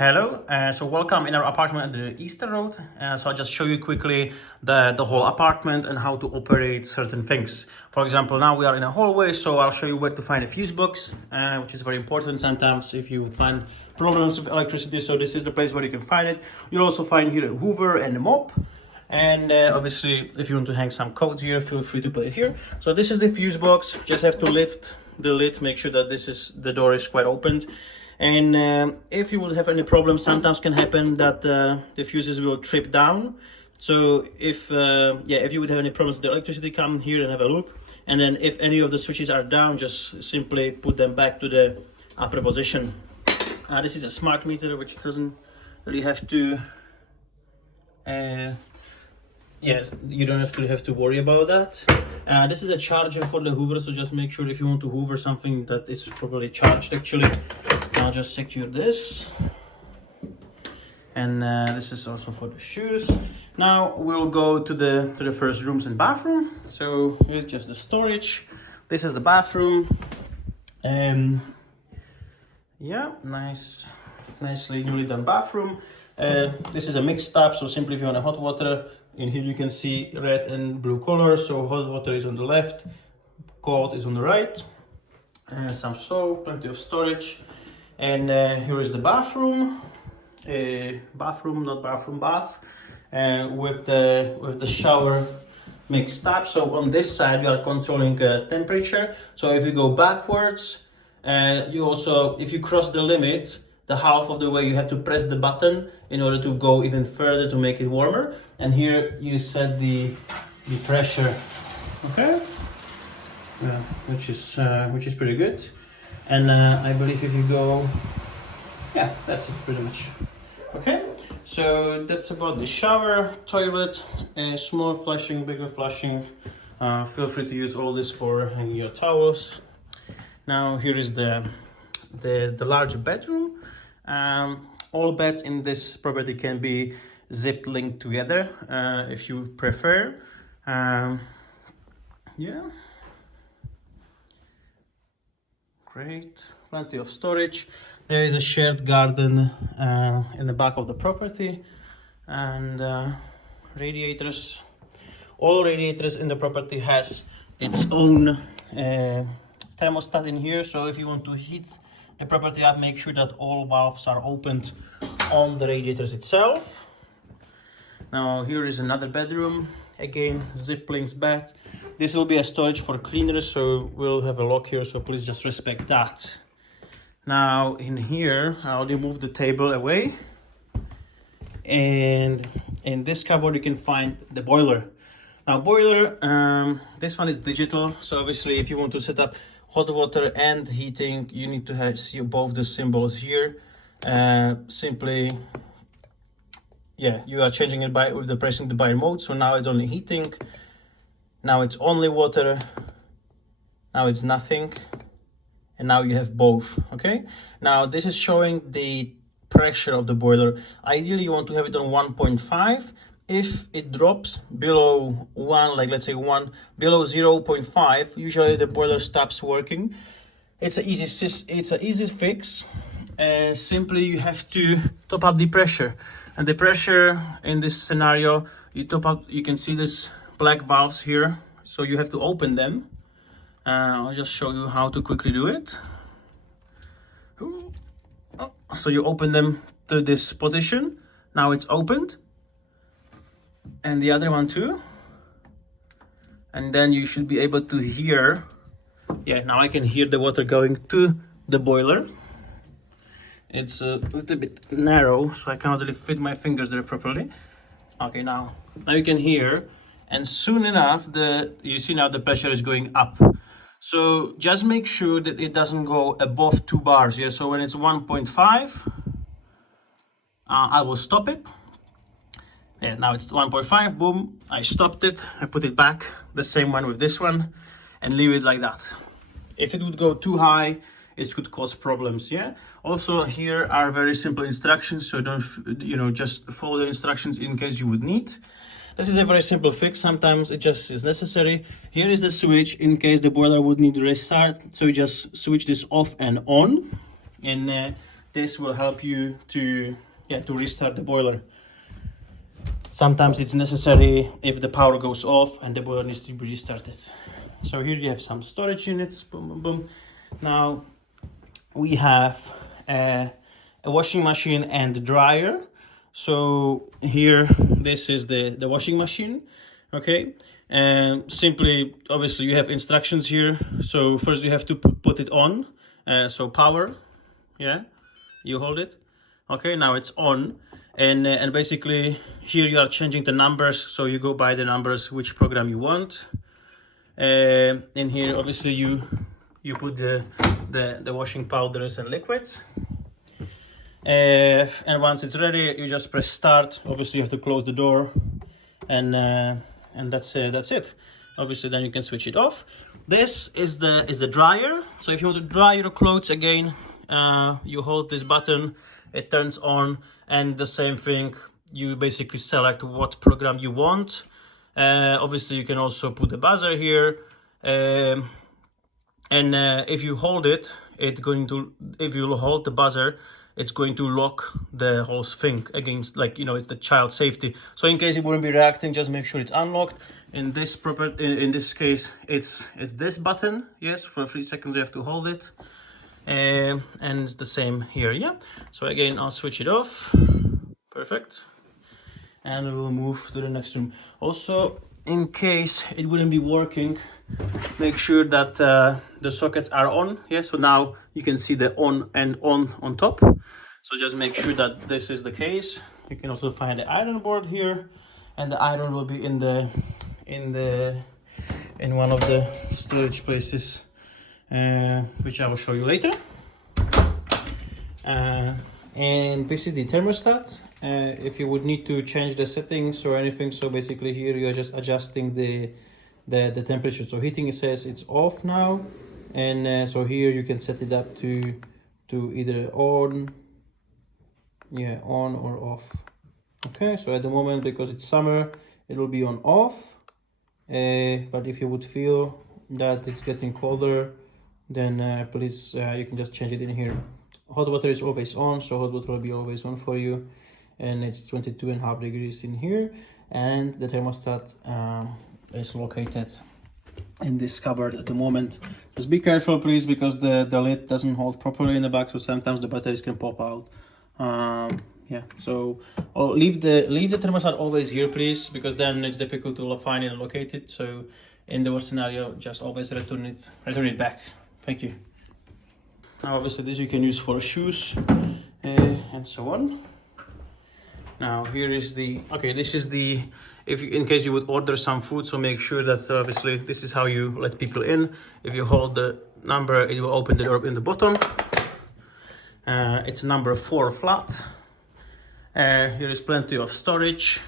Hello, so welcome in our apartment at the Easter Road. So I'll just show you quickly the whole apartment and how to operate certain things. For example, now we are in a hallway, so I'll show you where to find a fuse box, which is very important sometimes if you find problems with electricity. So this is the place where you can find it. You'll also find here a hoover and a mop. And obviously, if you want to hang some coats here, feel free to put it here. So this is the fuse box. Just have to lift the lid, make sure that the door is quite opened. And if you will have any problems, sometimes can happen that the fuses will trip down. So if you would have any problems with the electricity, come here and have a look. And then if any of the switches are down, just simply put them back to the upper position. This is a smart meter, which doesn't really have to. Yes, you don't have to worry about that. This is a charger for the hoover, so just make sure if you want to hoover something that is properly charged actually. I'll just secure this. And this is also for the shoes. Now we'll go to the first rooms and bathroom. So here's just the storage. This is the bathroom. Yeah, nicely newly done bathroom. This is a mixed tap, so simply if you want a hot water, in here you can see red and blue color. So hot water is on the left, cold is on the right. Some soap, plenty of storage. And here is the bathroom, bath, with the shower mixed tap. So on this side we are controlling temperature. So if you go backwards, you also, if you cross the limit, the half of the way you have to press the button in order to go even further to make it warmer. And here you set the pressure, okay, which is pretty good. And I believe if you go, yeah, that's it pretty much. Okay, so that's about the shower, toilet, small flushing, bigger flushing. Feel free to use all this for hanging your towels. Now here is the large bedroom. All beds in this property can be zipped linked together if you prefer. Yeah. Great, plenty of storage. There is a shared garden in the back of the property, and radiators. All radiators in the property has its own thermostat in here. So if you want to heat the property up, make sure that all valves are opened on the radiators itself. Now here is another bedroom. Again, zip links bed. This will be a storage for cleaners, so we'll have a lock here, so please just respect that. Now in here, I'll move the table away. And in this cupboard, you can find the boiler. Now boiler, this one is digital. So obviously if you want to set up hot water and heating, you need to see both the symbols here. Simply, yeah, you are changing it with the pressing the by mode. So now it's only heating. Now it's only water. Now it's nothing. And now you have both, okay? Now this is showing the pressure of the boiler. Ideally, you want to have it on 1.5. If it drops below 1, like let's say below 0.5, usually the boiler stops working. It's an easy fix. Simply you have to top up the pressure. And the pressure in this scenario, you top up, you can see this black valves here, so you have to open them. I'll just show you how to quickly do it. So you open them to this position. Now it's opened, and the other one too. And then you should be able to hear, yeah, now I can hear the water going to the boiler. It's a little bit narrow, so I cannot really fit my fingers there properly. Okay, now you can hear. And soon enough, you see now the pressure is going up. So just make sure that it doesn't go above 2 bars. Yeah, so when it's 1.5, I will stop it. Yeah, now it's 1.5, boom, I stopped it. I put it back, the same one with this one, and leave it like that. If it would go too high, it could cause problems, yeah? Also, here are very simple instructions, so don't, just follow the instructions in case you would need. This is a very simple fix. Sometimes it just is necessary. Here is the switch in case the boiler would need to restart. So you just switch this off and on. And this will help you to restart the boiler. Sometimes it's necessary if the power goes off and the boiler needs to be restarted. So here you have some storage units. Boom, boom, boom. Now we have a washing machine and dryer. So here, this is the washing machine. Okay, and simply, obviously, you have instructions here. So first you have to put it on. So power, yeah, you hold it. Okay, now it's on. And basically here you are changing the numbers, so you go by the numbers which program you want. And here obviously you put the washing powders and liquids. And once it's ready, you just press start. Obviously you have to close the door, and that's it. Obviously then you can switch it off. This is the dryer. So if you want to dry your clothes again, you hold this button, it turns on, and the same thing, you basically select what program you want. Obviously you can also put the buzzer here, and if you hold it, if you hold the buzzer, it's going to lock the whole thing against, like, you know, it's the child safety. So in case it wouldn't be reacting, just make sure it's unlocked. In this case, it's this button. Yes, for 3 seconds you have to hold it. And it's the same here, yeah. So again, I'll switch it off. Perfect. And we'll move to the next room. Also, in case it wouldn't be working, make sure that the sockets are on. Yeah, so now you can see the on and on top. So just make sure that this is the case. You can also find the iron board here, and the iron will be in one of the storage places, which I will show you later. And this is the thermostat. If you would need to change the settings or anything, so basically here you are just adjusting the temperature. So heating, it says it's off now, and so here you can set it up to either on or off. Okay, so at the moment, because it's summer, it will be on off, but if you would feel that it's getting colder, then please, you can just change it in here. Hot water is always on, so hot water will be always on for you, and it's 22.5 degrees in here. And the thermostat is located in this cupboard at the moment. Just be careful, please, because the lid doesn't hold properly in the back, so sometimes the batteries can pop out. Yeah, so leave the thermostat always here, please, because then it's difficult to find it and locate it. So in the worst scenario, just always return it back. Thank you. Now obviously this you can use for shoes and so on. Now here is this is the, in case you would order some food, so make sure that obviously this is how you let people in. If you hold the number, it will open the door in the bottom. It's number 4 flat. Here is plenty of storage.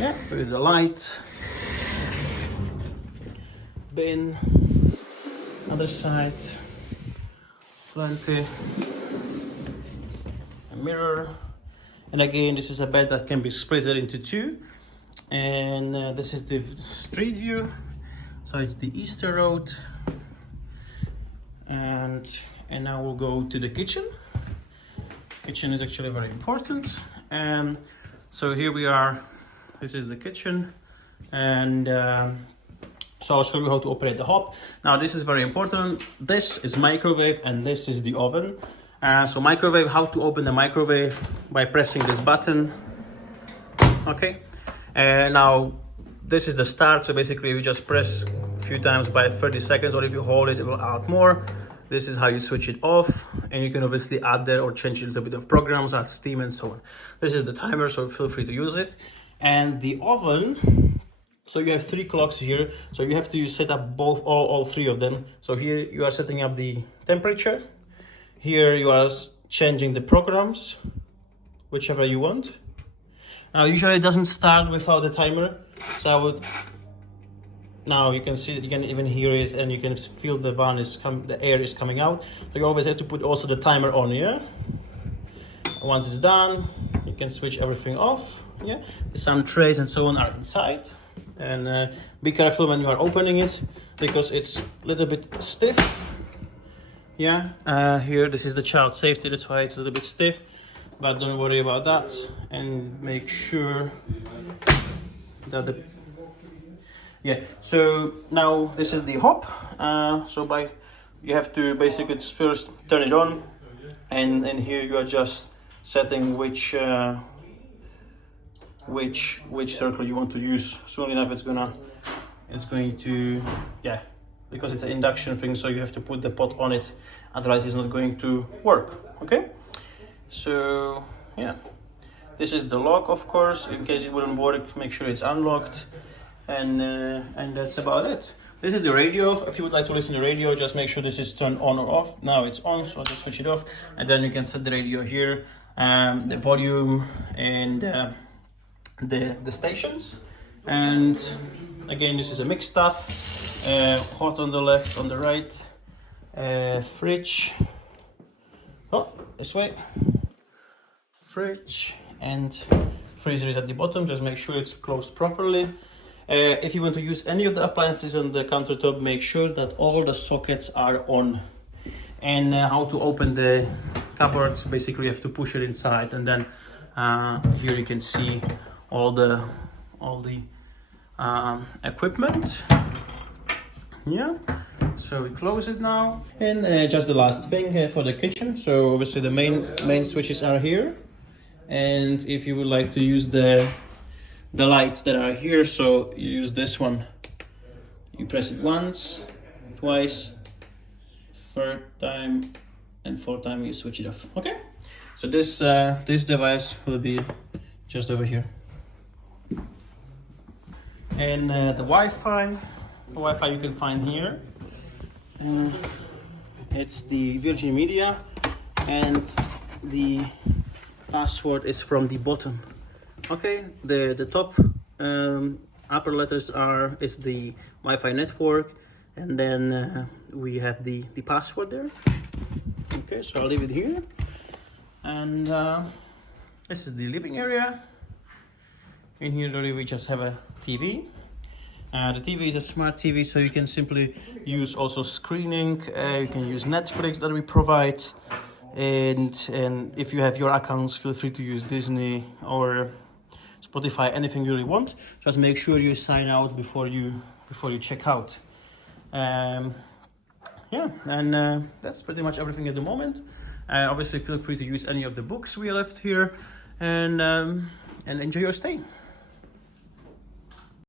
Yeah, there is a light, bin, other side, plenty, a mirror, and again this is a bed that can be split into 2. And this is the street view, so it's the Easter Road. And now we'll go to the kitchen. Kitchen is actually very important. And so here we are. This is the kitchen, and so I'll show you how to operate the hob. Now this is very important. This is microwave and this is the oven. So microwave, how to open the microwave? By pressing this button. Okay. And now this is the start. So basically you just press a few times by 30 seconds, or if you hold it, it will add more. This is how you switch it off, and you can obviously add there or change a little bit of programs, add steam and so on. This is the timer, so feel free to use it. And the oven, so you have 3 clocks here, so you have to set up all 3 of them. So here you are setting up the temperature. Here you are changing the programs, whichever you want. Now usually it doesn't start without the timer, so I would. Now you can see, you can even hear it, and you can feel the air is coming out. So you always have to put also the timer on, yeah. Once it's done, you can switch everything off, yeah. Some trays and so on are inside, and be careful when you are opening it, because it's a little bit stiff. Yeah, here this is the child safety, that's why it's a little bit stiff, but don't worry about that. And make sure that the so now this is the hop. You have to basically first turn it on, and here you are just setting which circle you want to use. Soon enough it's going to, yeah, because it's an induction thing, so you have to put the pot on it, otherwise it's not going to work. Okay, so yeah, this is the lock, of course, in case it wouldn't work, make sure it's unlocked, and that's about it. This is the radio. If you would like to listen to the radio, just make sure this is turned on or off. Now it's on, so I'll just switch it off, and then you can set the radio here, the volume, and the stations. And again, this is a mixed stuff. Hot on the left, on the right. Fridge. Oh, this way. Fridge and freezer is at the bottom. Just make sure it's closed properly. If you want to use any of the appliances on the countertop, make sure that all the sockets are on. And how to open the cupboards, basically you have to push it inside, and then here you can see all the equipment. Yeah, so we close it now. And just the last thing for the kitchen. So obviously the main switches are here, and if you would like to use the lights that are here, so you use this one, you press it once, twice, third time, and fourth time you switch it off. Okay, so this device will be just over here. And the Wi-Fi you can find here. It's the Virgin Media, and the password is from the bottom. Okay, the top upper letters is the Wi-Fi network, and then we have the password there. Okay, so I'll leave it here. And this is the living area. In here already we just have a TV. The TV is a smart TV, so you can simply use also screening. You can use Netflix that we provide, and if you have your accounts, feel free to use Disney or Spotify, anything you really want. Just make sure you sign out before you check out. Yeah, and that's pretty much everything at the moment. Obviously, feel free to use any of the books we left here, and enjoy your stay.